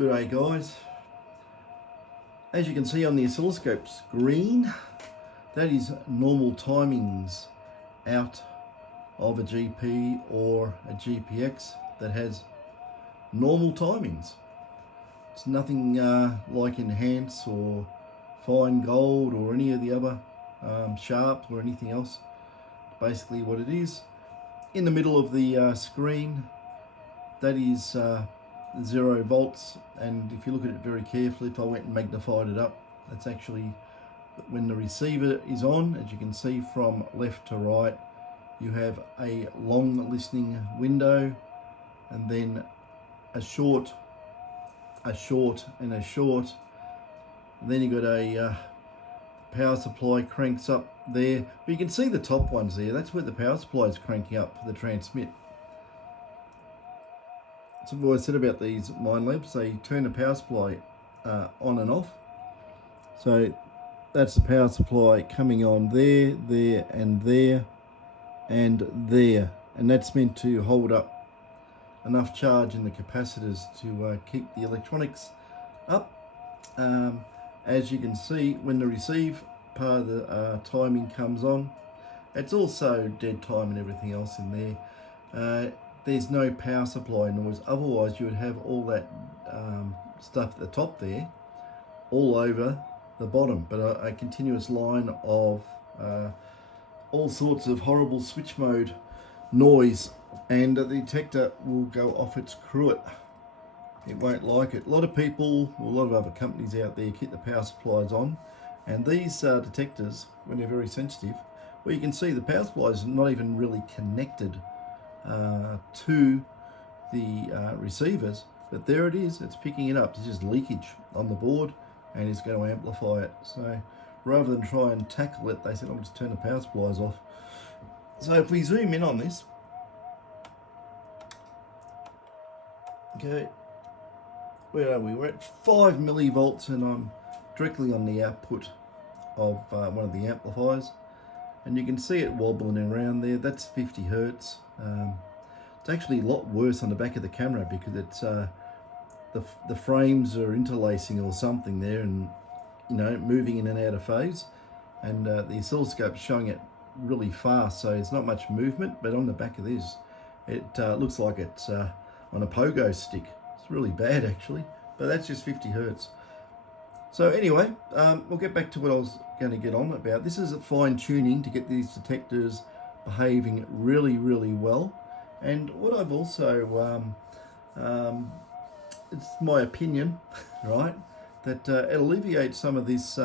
Good day guys. As you can see on the oscilloscope screen, that is normal timings out of a GP or a GPX that has normal timings. It's nothing like enhance or fine gold or any of the other sharp or anything else. Basically what it is, in the middle of the screen, that is 0 volts, and if you look at it very carefully, if I went and magnified it up, that's actually when the receiver is on. As you can see from left to right, you have a long listening window, and then a short, and a short, and then you got a power supply cranks up there. But you can see the top ones there, that's where the power supply is cranking up for the transmit. So what I said about these Minelabs, they turn the power supply on and off. So that's the power supply coming on there, there, and there, and there. And that's meant to hold up enough charge in the capacitors to keep the electronics up. As you can see, when the receive part of the timing comes on, it's also dead time and everything else in there. There's no power supply noise, otherwise you would have all that stuff at the top there all over the bottom, but a continuous line of all sorts of horrible switch mode noise, and the detector will go off its cruet. It won't like it. A lot of people, a lot of other companies out there keep the power supplies on, and these detectors, when they're very sensitive, well, you can see the power supply is not even really connected to the receivers, but there it is, it's picking it up. There's just leakage on the board and it's going to amplify it. So rather than try and tackle it, they said, I'll just turn the power supplies off. So if we zoom in on this, okay, where are we? We're at 5 millivolts, and I'm directly on the output of one of the amplifiers, and you can see it wobbling around there. That's 50 hertz. It's actually a lot worse on the back of the camera because it's the frames are interlacing or something there, and moving in and out of phase, and the oscilloscope's showing it really fast, so it's not much movement. But on the back of this, it looks like it's on a pogo stick. It's really bad actually, but that's just 50 hertz. So anyway, we'll get back to what I was going to get on about. This is a fine tuning to get these detectors behaving really, really well. And what I've also, it's my opinion, right, that it alleviates some of this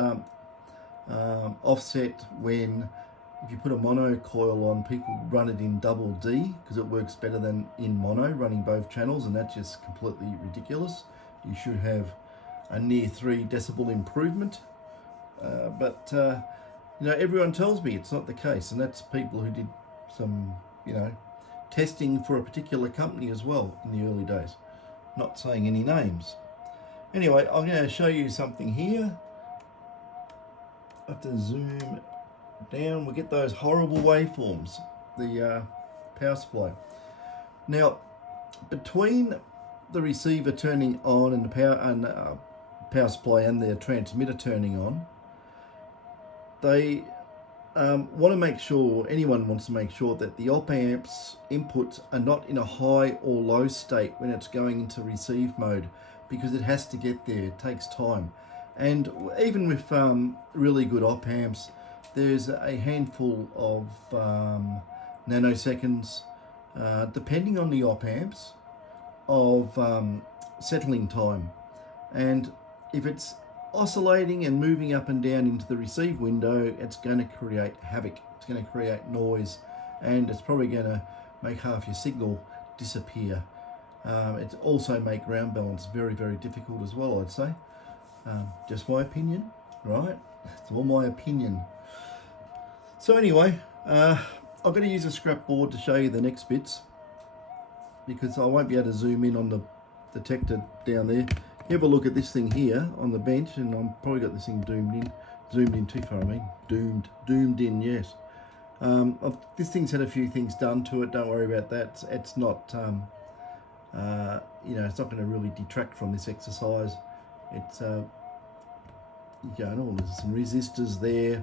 offset when, if you put a mono coil on, people run it in double D because it works better than in mono, running both channels, and that's just completely ridiculous. You should have a near 3 decibel improvement, but everyone tells me it's not the case, and that's people who did some testing for a particular company as well in the early days, not saying any names. Anyway, I'm going to show you something here. I have to zoom down. We'll get those horrible waveforms, the power supply. Now, between the receiver turning on and the power supply and the transmitter turning on, they want to make sure, anyone wants to make sure that the op amps inputs are not in a high or low state when it's going into receive mode, because it has to get there. It takes time. And even with really good op amps, there's a handful of nanoseconds, depending on the op amps, of settling time. And if it's oscillating and moving up and down into the receive window, it's going to create havoc. It's going to create noise, and it's probably going to make half your signal disappear. It also make ground balance very, very difficult as well, I'd say. Just my opinion, right? It's all my opinion. So anyway, I'm going to use a scrap board to show you the next bits, because I won't be able to zoom in on the detector down there. You have a look at this thing here on the bench, and I'm probably got this thing zoomed in too far. Doomed in, yes. This thing's had a few things done to it. Don't worry about that. It's not it's not going to really detract from this exercise. It's there's some resistors there,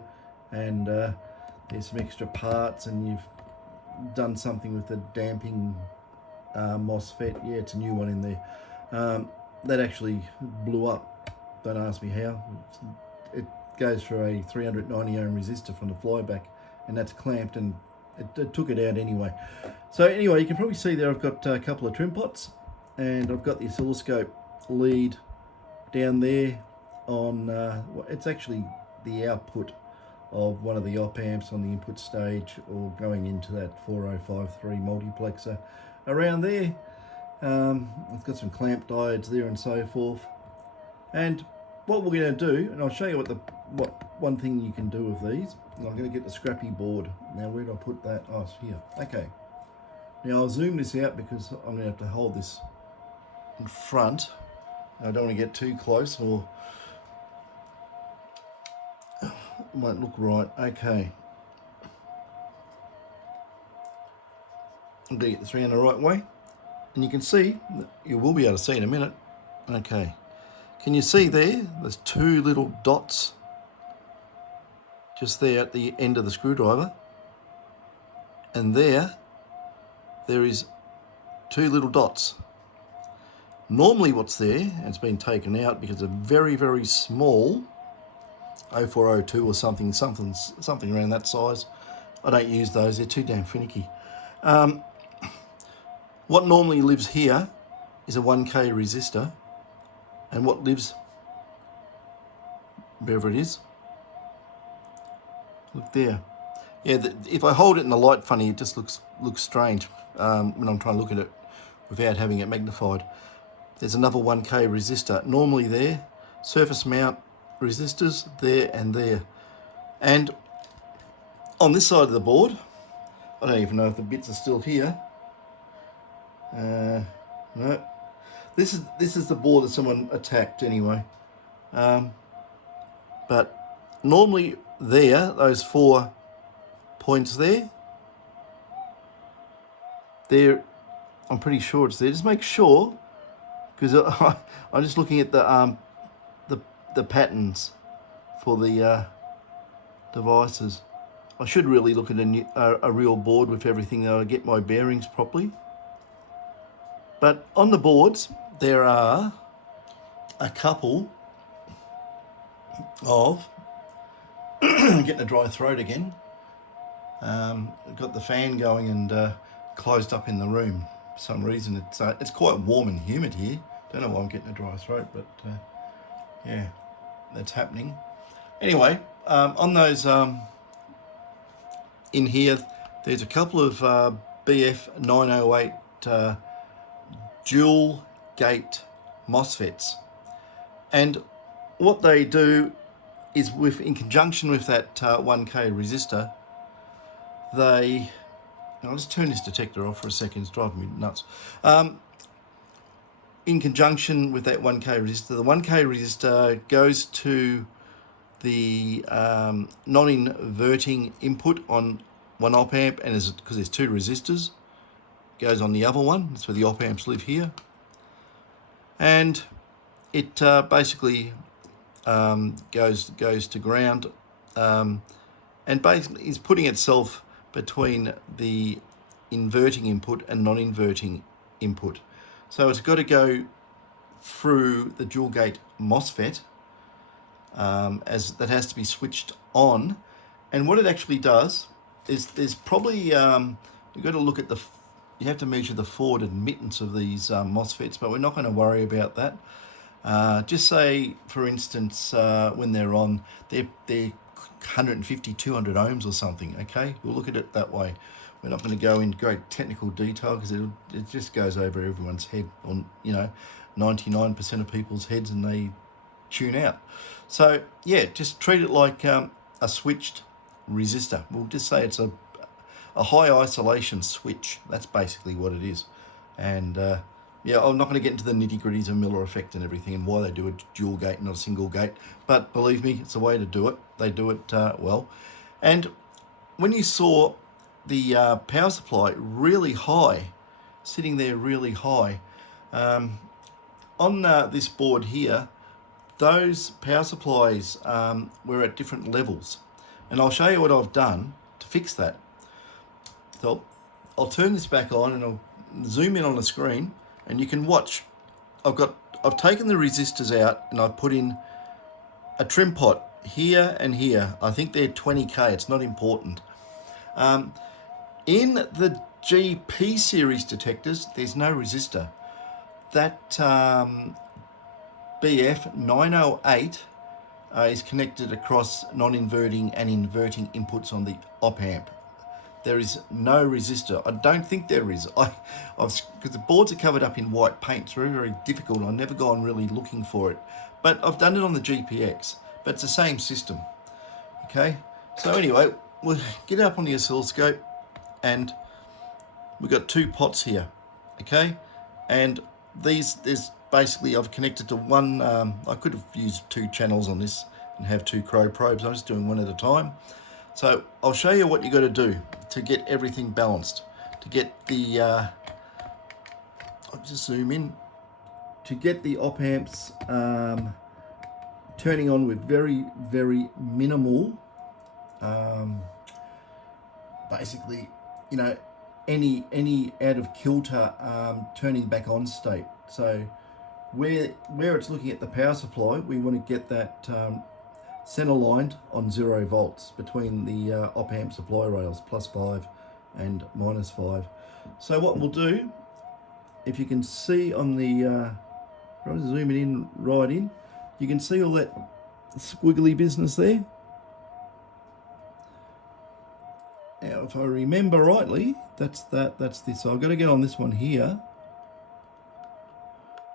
and there's some extra parts, and you've done something with the damping MOSFET. Yeah, it's a new one in there. That actually blew up. Don't ask me how. It goes through a 390 ohm resistor from the flyback, and that's clamped, and it took it out anyway. So anyway, you can probably see there I've got a couple of trim pots, and I've got the oscilloscope lead down there on, it's actually the output of one of the op amps on the input stage, or going into that 4053 multiplexer around there. I've got some clamp diodes there and so forth. And what we're going to do, and I'll show you what one thing you can do with these. And I'm going to get the scrappy board. Now, where do I put that? Oh, it's here. Okay. Now I'll zoom this out because I'm going to have to hold this in front. I don't want to get too close, or it won't look right. Okay. I'm going to get this around the right way. And you can see, you will be able to see in a minute. Okay. Can you see there? There's two little dots just there at the end of the screwdriver. And there is two little dots. Normally what's there, and it's been taken out because a very, very small 0402 or something around that size. I don't use those, they're too damn finicky. What normally lives here is a 1K resistor, and what lives wherever it is, look there. Yeah, if I hold it in the light funny, it just looks strange when I'm trying to look at it without having it magnified. There's another 1K resistor normally there, surface mount resistors there and there. And on this side of the board, I don't even know if the bits are still here. No, this is the board that someone attacked anyway. But normally there, those 4 points there, I'm pretty sure it's there. Just make sure, because I'm just looking at the patterns for the devices. I should really look at a real board with everything, though, to get my bearings properly. But on the boards, there are a couple of getting a dry throat again. Got the fan going and closed up in the room. For some reason, it's quite warm and humid here. Don't know why I'm getting a dry throat, but yeah, that's happening. Anyway, on those in here, there's a couple of BF908 dual gate MOSFETs, and what they do is, in conjunction with that 1K resistor, I'll just turn this detector off for a second, it's driving me nuts. In conjunction with that 1K resistor, the 1K resistor goes to the non-inverting input on one op amp, and because there's two resistors, goes on the other one. That's where the op amps live here. And it basically goes to ground, and basically is putting itself between the inverting input and non-inverting input. So it's got to go through the dual gate MOSFET, as that has to be switched on. And what it actually does is there's probably, you've got to look at you have to measure the forward admittance of these MOSFETs, but we're not going to worry about that. Just say, for instance, when they're on, they're 150, 200 ohms or something, okay? We'll look at it that way. We're not going to go into great technical detail because it just goes over everyone's head, on 99% of people's heads, and they tune out. So yeah, just treat it like a switched resistor. We'll just say it's a high isolation switch. That's basically what it is. And yeah, I'm not going to get into the nitty-gritties of Miller effect and everything and why they do a dual gate, not a single gate. But believe me, it's a way to do it. They do it well. And when you saw the power supply really high, sitting there really high, On this board here, those power supplies were at different levels, and I'll show you what I've done to fix that. So I'll turn this back on and I'll zoom in on the screen, and you can watch. I've taken the resistors out and I've put in a trim pot here and here. I think they're 20k. It's not important. In the GP series detectors, there's no resistor. That BF 908 is connected across non-inverting and inverting inputs on the op amp. There is no resistor. I don't think there is. Because the boards are covered up in white paint. It's very, very difficult. I've never gone really looking for it. But I've done it on the GPX. But it's the same system. Okay. So anyway, we'll get up on the oscilloscope, and we've got two pots here. Okay. And there's basically, I've connected to one. I could have used two channels on this and have two crow probes. I'm just doing one at a time. So I'll show you what you got to do to get everything balanced, to get the, I'll just zoom in, to get the op amps turning on with very, very minimal, basically, you know, any out of kilter turning back on state. So where it's looking at the power supply, we want to get that center lined on 0 volts between the op amp supply rails, +5 and -5. So what we'll do, if you can see on the, I'm zooming in right in, you can see all that squiggly business there. Now, if I remember rightly, that's this. So I've got to get on this one here.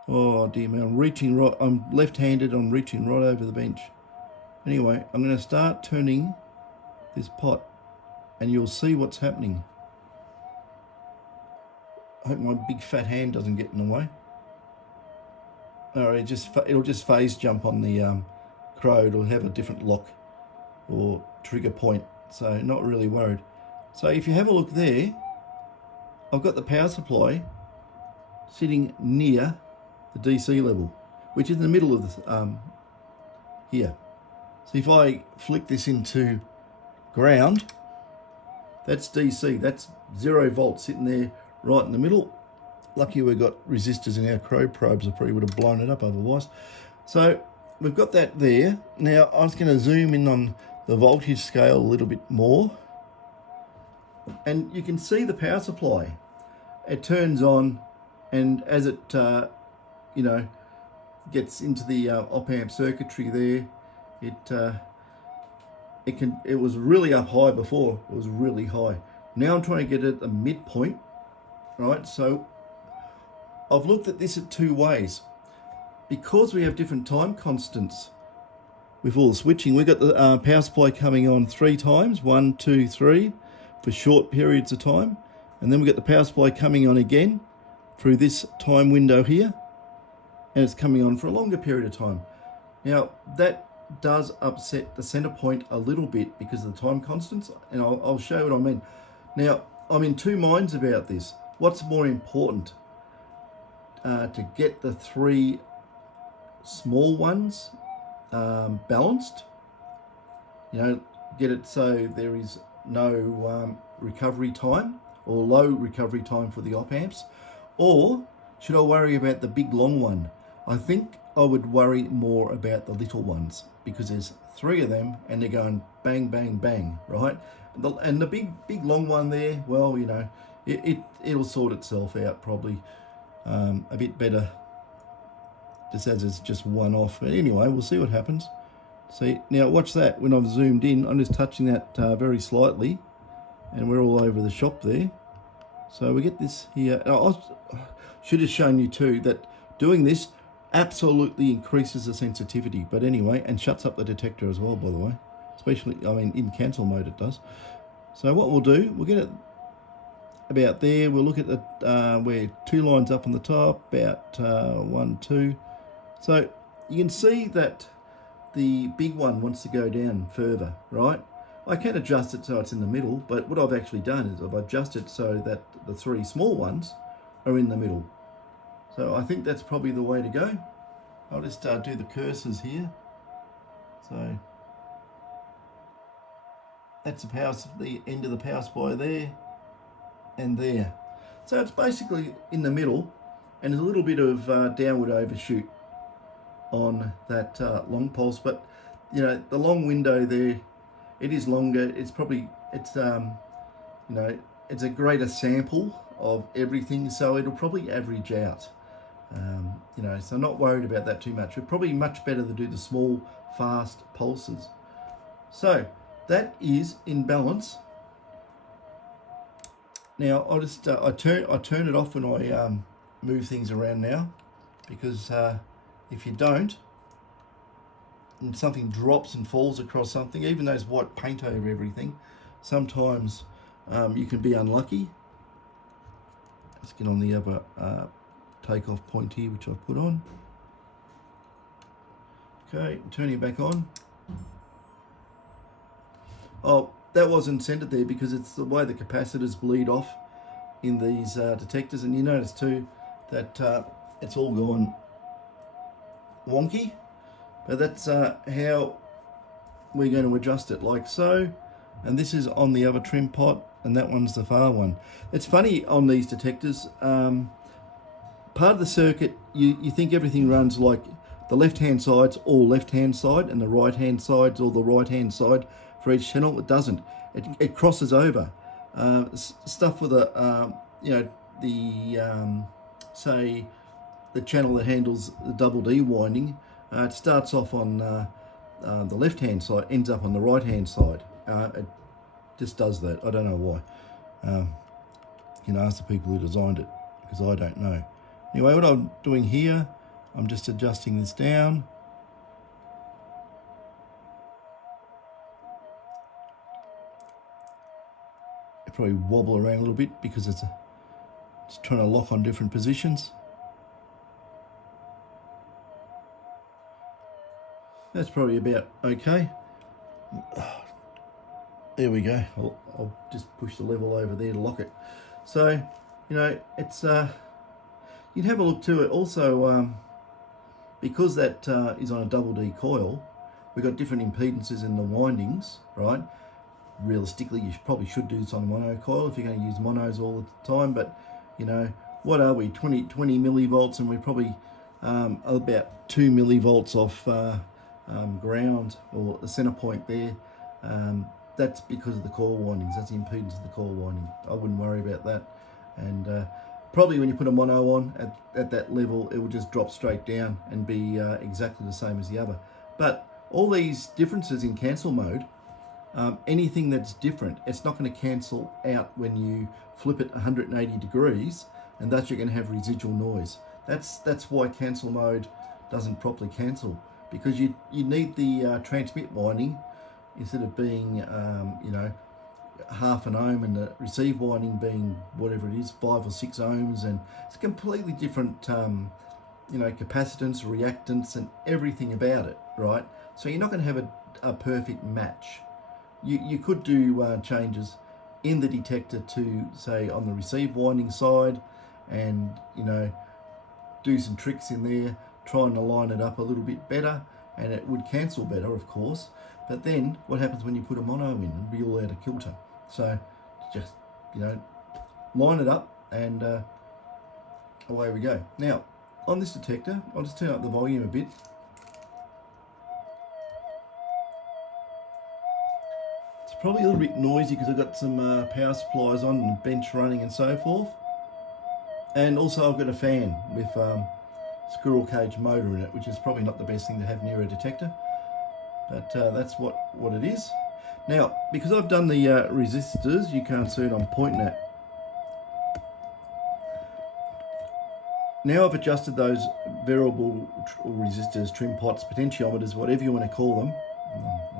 Oh dear me, I'm left-handed, I'm reaching right over the bench. Anyway, I'm going to start turning this pot, and you'll see what's happening. I hope my big fat hand doesn't get in the way. Alright, it'll just phase jump on the crow. It'll have a different lock or trigger point, so not really worried. So if you have a look there, I've got the power supply sitting near the DC level, which is in the middle of the, here. So if I flick this into ground, that's DC, that's 0 volts sitting there right in the middle. Lucky we've got resistors in our crow probes, I probably would have blown it up otherwise. So we've got that there. Now I'm just going to zoom in on the voltage scale a little bit more. And you can see the power supply. It turns on, and as it, you know, gets into the op amp circuitry there, it was really up high before. It was really high. Now I'm trying to get it at the midpoint, right? So I've looked at this at two ways. Because we have different time constants with all the switching, we've got the power supply coming on 3 times, 1, 2, 3, for short periods of time. And then we've got the power supply coming on again through this time window here, and it's coming on for a longer period of time. Now that does upset the center point a little bit because of the time constants, and I'll show you what I mean. Now I'm in two minds about this. What's more important, to get the 3 small ones balanced, you know, get it so there is no recovery time or low recovery time for the op amps, or should I worry about the big long one? I think I would worry more about the little ones, because there's 3 of them and they're going bang, bang, bang, right? And the big long one there, well, you know, it'll sort itself out probably a bit better, just as it's just one off. But anyway, we'll see what happens. See, now watch that. When I've zoomed in, I'm just touching that very slightly, and we're all over the shop there. So we get this here. I should have shown you too that doing this absolutely increases the sensitivity, but anyway, and shuts up the detector as well, by the way, especially, I mean, in cancel mode it does. So what we'll do, we'll get it about there. We'll look at the we're 2 lines up on the top, about 1, 2. So you can see that the big one wants to go down further, right? I can adjust it so it's in the middle, but what I've actually done is I've adjusted so that the 3 small ones are in the middle. So I think that's probably the way to go. I'll just do the cursors here. So that's the end of the power supply there and there. So it's basically in the middle, and there's a little bit of downward overshoot on that long pulse, but you know, the long window there, it is longer. It's probably, it's you know, it's a greater sample of everything, so it'll probably average out. You know, so I'm not worried about that too much. It's probably much better to do the small, fast pulses. So that is in balance. Now I'll just I turn it off when I move things around now, because if you don't, and something drops and falls across something, even though there's white paint over everything, sometimes you can be unlucky. Let's get on the other takeoff point here, which I've put on. Okay, turning it back on. Oh, that wasn't centered there because it's the way the capacitors bleed off in these detectors, and you notice too that it's all gone wonky, but that's how we're going to adjust it, like so. And this is on the other trim pot, and that one's the far one. It's funny on these detectors, part of the circuit, you think everything runs like the left-hand side's all left-hand side and the right-hand side's all the right-hand side for each channel. It doesn't. It crosses over. Stuff with a, you know, the, say, the channel that handles the double D winding, it starts off on the left-hand side, ends up on the right-hand side. It just does that. I don't know why. You can ask the people who designed it, because I don't know. Anyway, what I'm doing here, I'm just adjusting this down. It probably wobble around a little bit because it's trying to lock on different positions. That's probably about okay. There we go. I'll just push the level over there to lock it. So, you know, it's you'd have a look to it. Also, because that is on a double D coil, we've got different impedances in the windings, right? Realistically, you probably should do this on a mono coil if you're going to use monos all the time. But, you know, what are we, 20 millivolts, and we're probably about 2 millivolts off ground, or the center point there. That's because of the coil windings. That's the impedance of the coil winding. I wouldn't worry about that. And probably when you put a mono on at that level, it will just drop straight down and be exactly the same as the other. But all these differences in cancel mode, anything that's different, it's not going to cancel out when you flip it 180 degrees, and thus you're going to have residual noise. That's why cancel mode doesn't properly cancel, because you need the transmit winding, instead of being you know, half an ohm, and the receive winding being whatever it is, 5 or 6 ohms, and it's completely different you know, capacitance, reactance, and everything about it, right? So you're not going to have a perfect match. You could do changes in the detector to, say, on the receive winding side, and, you know, do some tricks in there, trying to line it up a little bit better, and it would cancel better, of course. But then what happens when you put a mono in? It'll be all out of kilter. So just, you know, line it up, and away we go. Now, on this detector, I'll just turn up the volume a bit. It's probably a little bit noisy because I've got some power supplies on and bench running and so forth. And also I've got a fan with squirrel cage motor in it, which is probably not the best thing to have near a detector. But that's what it is. Now, because I've done the resistors, you can't see it, I'm pointing at. Now I've adjusted those variable resistors, trim pots, potentiometers, whatever you want to call them.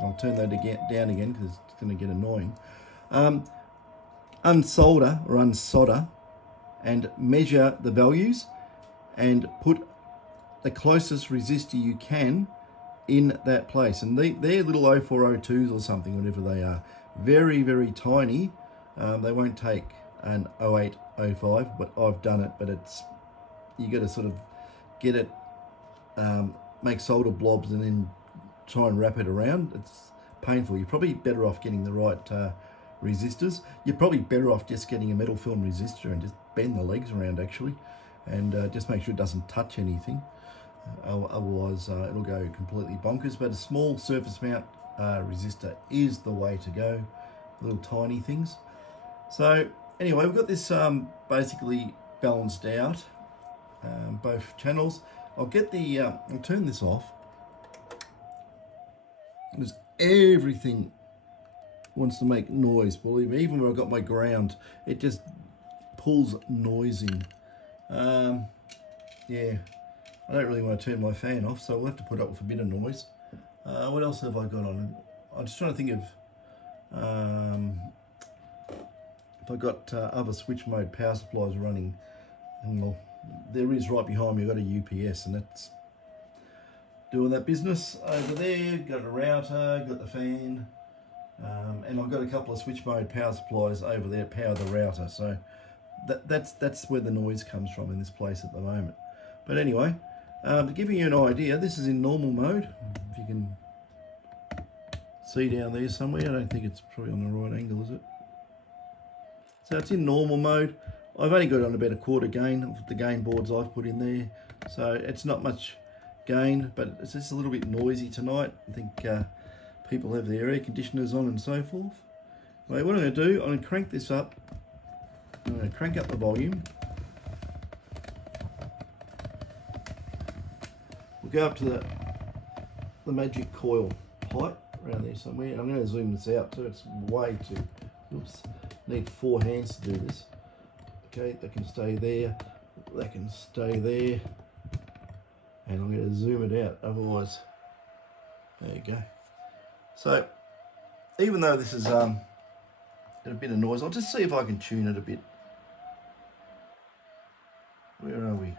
I'll turn that down again because it's going to get annoying. Unsolder or unsolder and measure the values and put the closest resistor you can in that place. And they're little 0402s or something, whatever they are. Very, very tiny. They won't take an 0805, but I've done it, but it's you got to sort of get it, make solder blobs and then try and wrap it around. It's painful. You're probably better off getting the right resistors. You're probably better off just getting a metal film resistor and just bend the legs around actually, and just make sure it doesn't touch anything. Otherwise it'll go completely bonkers. But a small surface mount resistor is the way to go. Little tiny things. So anyway, we've got this basically balanced out, both channels. I'll get the I'll turn this off because everything wants to make noise, believe me. Even when I've got my ground, it just pulls noise in. Yeah, I don't really want to turn my fan off, so we'll have to put up with a bit of noise. What else have I got on? I'm just trying to think of if I got other switch mode power supplies running. And well, there is right behind me. I've got a UPS, and that's doing that business over there. Got a router, got the fan, and I've got a couple of switch mode power supplies over there to power the router. So that's where the noise comes from in this place at the moment. But anyway, to give you an idea, this is in normal mode. If you can see down there somewhere, I don't think it's probably on the right angle, is it? So it's in normal mode. I've only got on about a quarter gain of the gain boards I've put in there, so it's not much gain, but it's just a little bit noisy tonight. I think people have their air conditioners on and so forth. Well, what I'm going to do, I'm going to crank this up. I'm going to crank up the volume. We'll go up to the magic coil height around there somewhere, and I'm going to zoom this out so it's way too. Oops, need 4 hands to do this. Okay, that can stay there, that can stay there, and I'm going to zoom it out, otherwise, there you go. So, even though this is a bit of noise, I'll just see if I can tune it a bit. Where are we?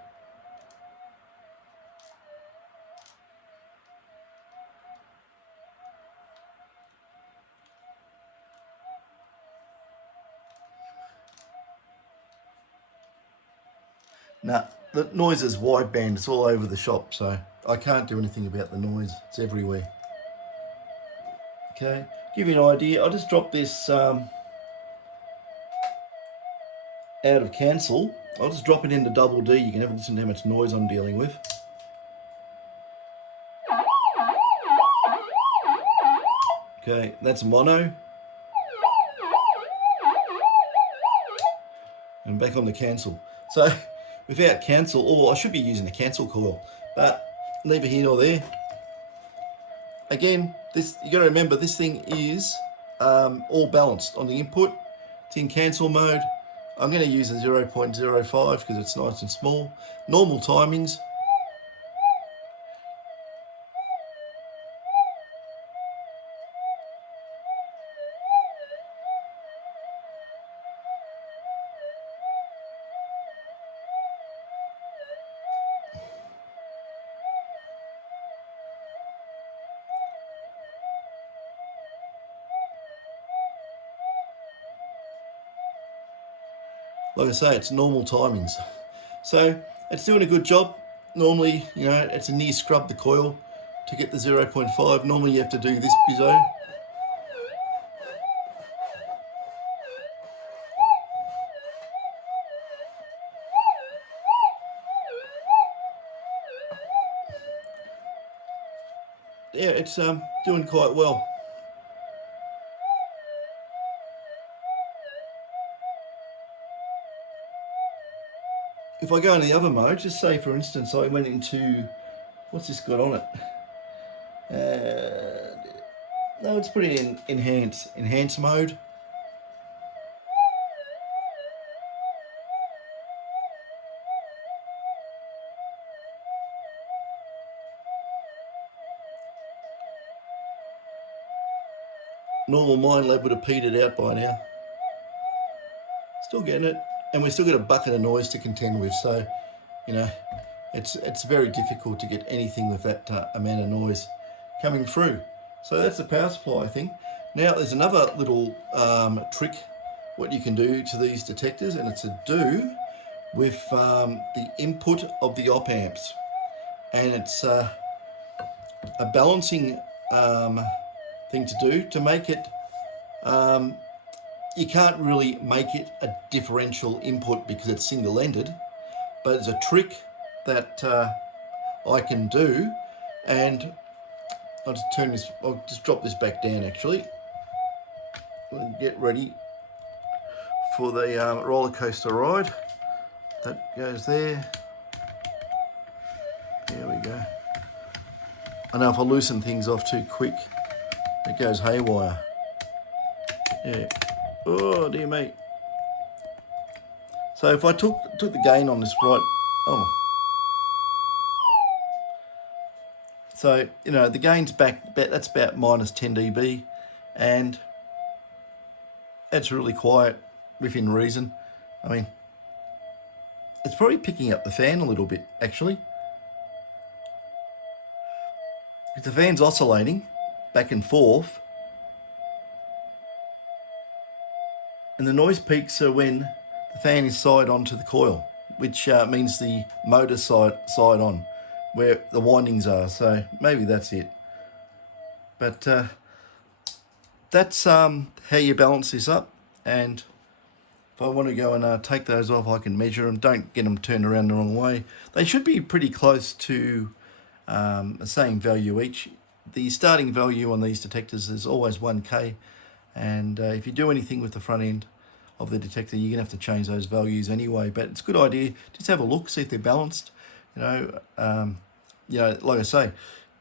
Nah, the noise is wideband, it's all over the shop, so I can't do anything about the noise, it's everywhere. Okay, give you an idea, I'll just drop this out of cancel. I'll just drop it into double D, you can have a listen to how much noise I'm dealing with. Okay, that's mono. And back on the cancel. So, without cancel, or I should be using the cancel coil, but neither here nor there. Again, this you got to remember, this thing is all balanced on the input. It's in cancel mode. I'm going to use a 0.05 because it's nice and small. Normal timings. Like I say, it's normal timings. So it's doing a good job. Normally, you know, it's a near scrub the coil to get the 0.5. Normally you have to do this bizzo. Yeah, it's doing quite well. If I go into the other mode, just say for instance I went into, what's this got on it? No, let's put it in enhance mode. Normal Minelab would have petered out by now. Still getting it, and we've still got a bucket of noise to contend with, so you know it's very difficult to get anything with that amount of noise coming through. So that's the power supply thing. Now there's another little trick what you can do to these detectors, and it's a do with the input of the op amps, and it's a balancing thing to do to make it. You can't really make it a differential input because it's single-ended, but it's a trick that I can do, and I'll just turn this. I'll just drop this back down actually. And get ready for the roller coaster ride. That goes there. There we go. I know if I loosen things off too quick, it goes haywire. Yeah. Oh dear me. So if I took the gain on this right, oh. So you know the gain's back. That's about minus 10 dB, and it's really quiet within reason. I mean, it's probably picking up the fan a little bit actually. If the fan's oscillating back and forth, and the noise peaks are when the fan is side on to the coil, which means the motor side on, where the windings are. So maybe that's it. But that's how you balance this up. And if I want to go and take those off, I can measure them. Don't get them turned around the wrong way. They should be pretty close to the same value each. The starting value on these detectors is always 1K, and if you do anything with the front end of the detector, you're gonna have to change those values anyway. But it's a good idea, just have a look, see if they're balanced. You know, like I say,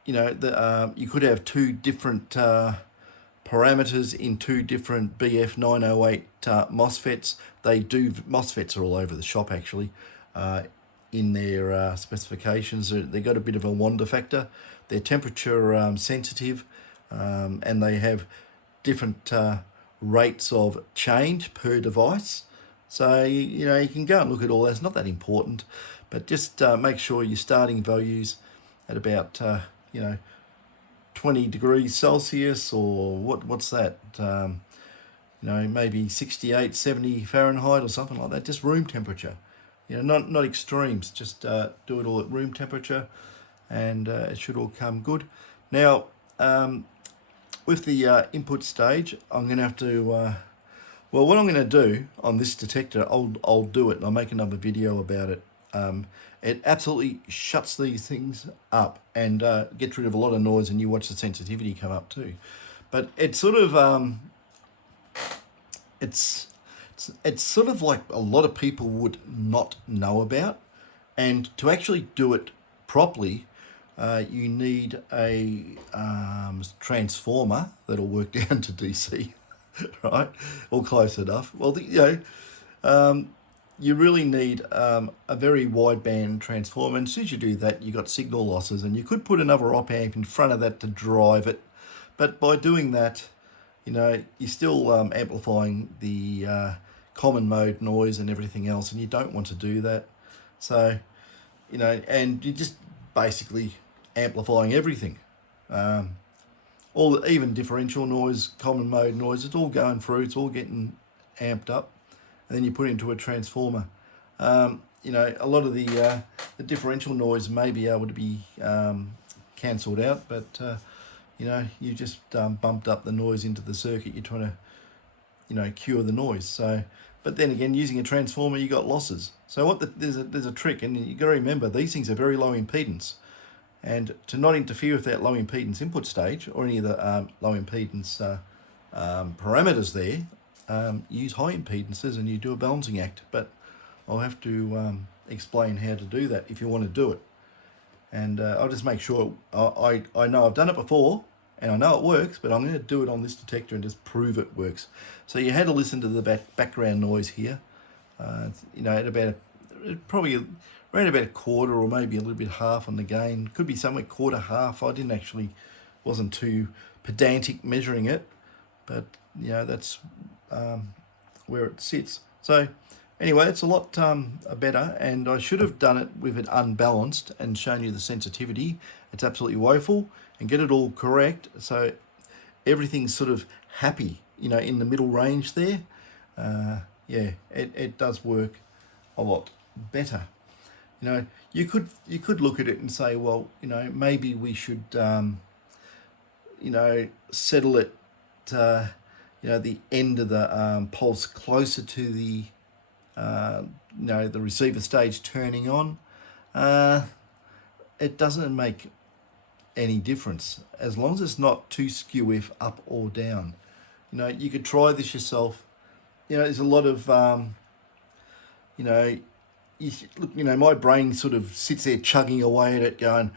you know, you could have two different parameters in two different BF908 MOSFETs. MOSFETs are all over the shop actually. In their specifications, they got a bit of a wander factor. They're temperature sensitive, and they have different rates of change per device. So you know you can go and look at all that. It's not that important, but just make sure you're starting values at about you know 20 degrees Celsius, or what's that? You know, maybe 68, 70 Fahrenheit or something like that. Just room temperature. You know, not extremes. Just do it all at room temperature, and it should all come good. Now, with the input stage, I'm going to have to. Well, what I'm going to do on this detector, I'll do it, and I'll make another video about it. It absolutely shuts these things up and gets rid of a lot of noise, and you watch the sensitivity come up too. But it's sort of it's sort of like a lot of people would not know about, and to actually do it properly, you need a transformer that'll work down to DC, right, or close enough. Well, you know, you really need a very wideband transformer, and as soon as you do that, you got signal losses, and you could put another op amp in front of that to drive it, but by doing that, you know, you're still amplifying the common mode noise and everything else, and you don't want to do that. So, you know, and you're just basically amplifying everything. Even differential noise, common mode noise, it's all going through, it's all getting amped up, and then you put it into a transformer. You know, a lot of the differential noise may be able to be cancelled out, but you know, you just bumped up the noise into the circuit. You're trying to, you know, cure the noise. So, but then again, using a transformer, you got losses. So there's a trick, and you got to remember these things are very low impedance, and to not interfere with that low impedance input stage or any of the low impedance parameters there, use high impedances and you do a balancing act. But I'll have to explain how to do that if you want to do it. And I'll just make sure I know I've done it before and I know it works, but I'm going to do it on this detector and just prove it works. So you had to listen to the background noise here. You know, at probably around about a quarter or maybe a little bit half on the gain. Could be somewhere quarter half. I wasn't too pedantic measuring it, but you know, that's where it sits. So anyway, it's a lot better, and I should have done it with it unbalanced and shown you the sensitivity. It's absolutely woeful, and get it all correct so everything's sort of happy, you know, in the middle range there. Yeah, it does work a lot better. You could look at it and say, well, maybe we should settle it the end of the pulse closer to the the receiver stage turning on. It doesn't make any difference as long as it's not too skew if up or down. You could try this yourself. There's a lot of look, my brain sort of sits there chugging away at it, going,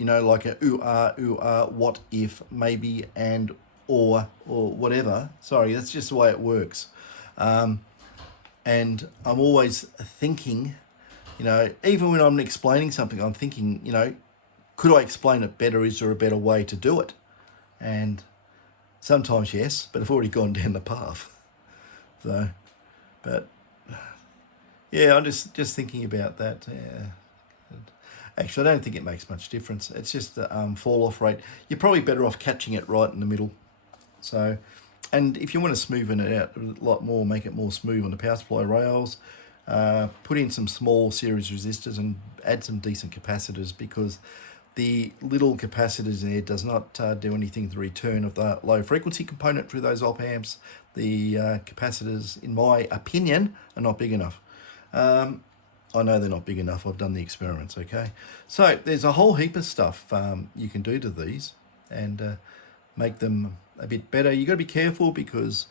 like a ooh ah, what if, maybe, and or whatever. Sorry, that's just the way it works. And I'm always thinking, even when I'm explaining something, I'm thinking, could I explain it better? Is there a better way to do it? And sometimes yes, but I've already gone down the path. So, but yeah, I'm just thinking about that. Yeah. Actually, I don't think it makes much difference. It's just the fall off rate. You're probably better off catching it right in the middle. So, and if you want to smoothen it out a lot more, make it more smooth on the power supply rails, put in some small series resistors and add some decent capacitors, because the little capacitors there does not do anything to the return of the low frequency component through those op amps. The capacitors, in my opinion, are not big enough. I know they're not big enough. I've done the experiments, okay? So there's a whole heap of stuff you can do to these and make them a bit better. You got to be careful because,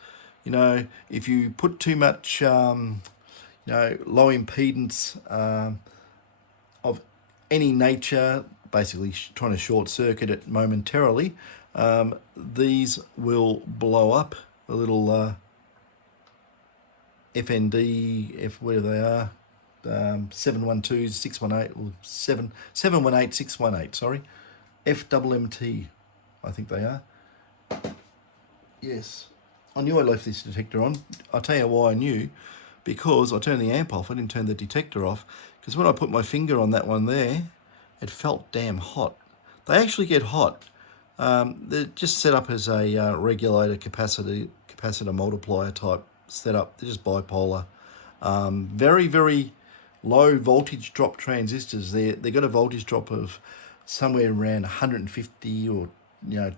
if you put too much, low impedance of any nature, basically trying to short circuit it momentarily, these will blow up. A little FND, whatever they are, 712, 618, or 718, 618, sorry, FMMT, I think they are. Yes, I knew I left this detector on. I'll tell you why I knew, because I turned the amp off. I didn't turn the detector off, because when I put my finger on that one there, it felt damn hot. They actually get hot. They're just set up as a regulator capacitor multiplier type setup. They're just bipolar. Very, very low voltage drop transistors. They got a voltage drop of somewhere around 150 or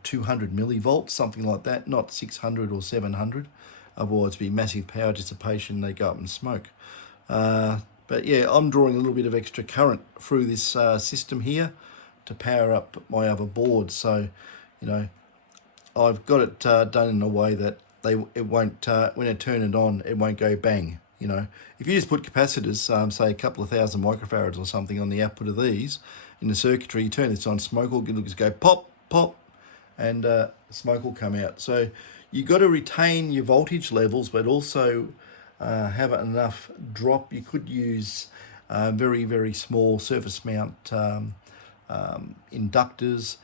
200 millivolts, something like that, not 600 or 700. Otherwise it'd be massive power dissipation, they go up in smoke. But yeah, I'm drawing a little bit of extra current through this system here to power up my other board. So, I've got it done in a way that it won't, when I turn it on, it won't go bang. If you just put capacitors, say a couple of thousand microfarads or something on the output of these in the circuitry, you turn this on, smoke will just go pop, pop, and smoke will come out. So you've got to retain your voltage levels, but also have enough drop. You could use very, very small surface mount inductors,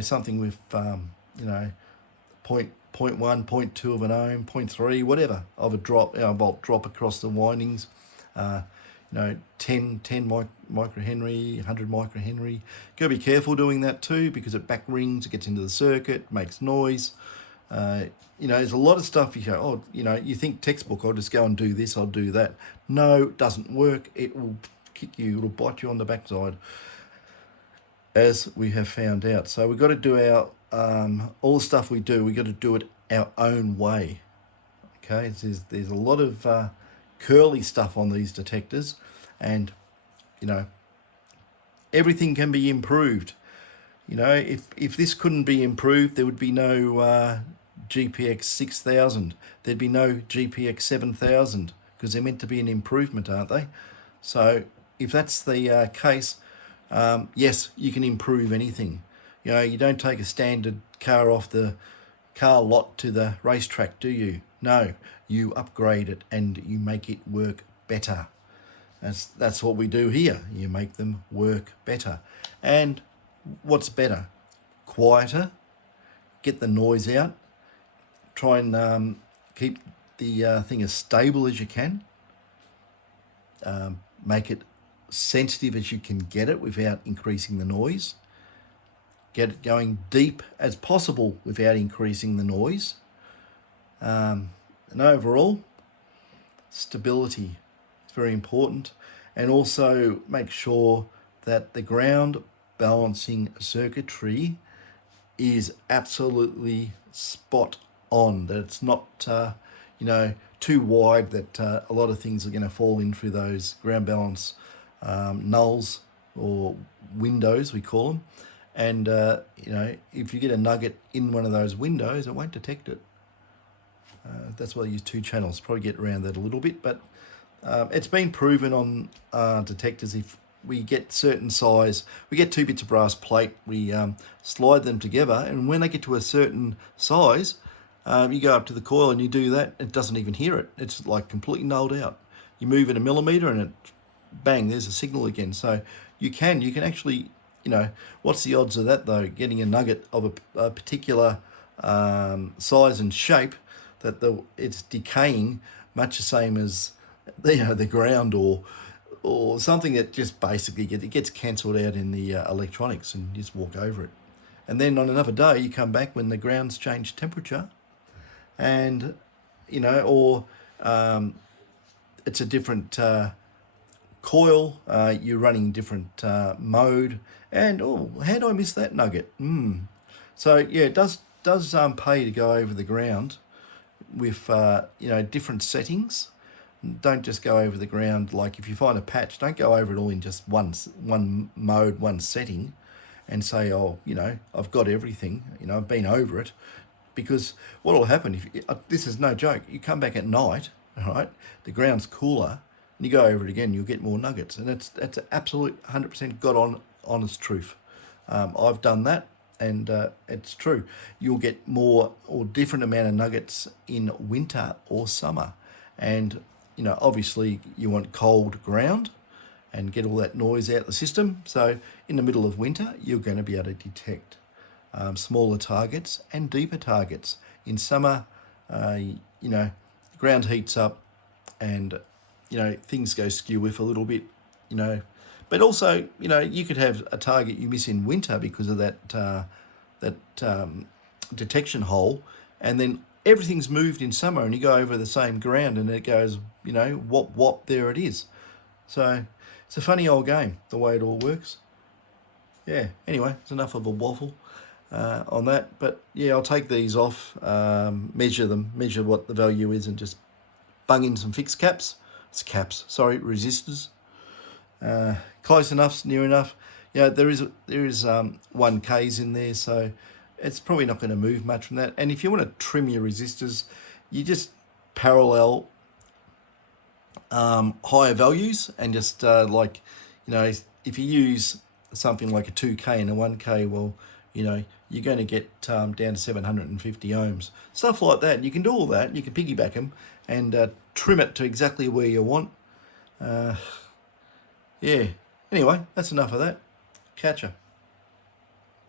something with, 0.1, 0.2 of an ohm, 0.3, whatever, of a drop, volt drop across the windings. 10 microhenry, 100 microhenry. Got to be careful doing that too, because it back rings, it gets into the circuit, makes noise. There's a lot of stuff you go, you think textbook, I'll just go and do this, I'll do that. No, it doesn't work. It will kick you, it'll bite you on the backside, as we have found out. So we've got to do our, all the stuff we do, we've got to do it our own way. Okay, there's a lot of curly stuff on these detectors, and everything can be improved. If this couldn't be improved, there would be no GPX 6000, there'd be no GPX 7000, because they're meant to be an improvement, aren't they? So if that's the case, yes, you can improve anything. You don't take a standard car off the car lot to the racetrack, do you? No, you upgrade it and you make it work better. That's what we do here. You make them work better. And what's better? Quieter, get the noise out, try and keep the thing as stable as you can, make it sensitive as you can get it without increasing the noise, get it going deep as possible without increasing the noise, and overall, stability is very important. and also make sure that the ground balancing circuitry is absolutely spot on, that it's not too wide, that a lot of things are going to fall in through those ground balance nulls or windows, we call them. And if you get a nugget in one of those windows, it won't detect it. That's why I use 2 channels. Probably get around that a little bit, but it's been proven on detectors. If we get certain size, we get 2 bits of brass plate, we slide them together, and when they get to a certain size, you go up to the coil and you do that, it doesn't even hear it. It's like completely nulled out. You move it a millimetre and it, bang, there's a signal again. So you can actually, what's the odds of that though? Getting a nugget of a particular size and shape that it's decaying much the same as the ground, or something that just basically gets cancelled out in the electronics, and you just walk over it. And then on another day you come back when the ground's changed temperature, and or it's a different coil, you're running different mode, and how did I miss that nugget? So yeah, it does pay to go over the ground with different settings. Don't just go over the ground. Like if you find a patch, don't go over it all in just one mode, one setting, and say, I've got everything, I've been over it. Because what will happen, this is no joke, you come back at night, all right, the ground's cooler, and you go over it again, you'll get more nuggets. And that's an absolute 100% honest truth. I've done that, and it's true. You'll get more or different amount of nuggets in winter or summer. And obviously you want cold ground and get all that noise out of the system. So in the middle of winter, you're going to be able to detect smaller targets and deeper targets. In summer, the ground heats up, and things go skew with a little bit, but also you could have a target you miss in winter because of that detection hole, and then everything's moved in summer, and you go over the same ground and it goes, whop, there it is. So it's a funny old game, the way it all works. Yeah, anyway, it's enough of a waffle on that. But yeah, I'll take these off, measure what the value is, and just bung in some fixed resistors. Close enough, near enough. There is 1Ks in there, so it's probably not going to move much from that. And if you want to trim your resistors, you just parallel higher values, and just if you use something like a 2K and a 1K, well, you're going to get down to 750 ohms. Stuff like that. You can do all that. You can piggyback them and trim it to exactly where you want. Yeah. Anyway, that's enough of that. Catch ya.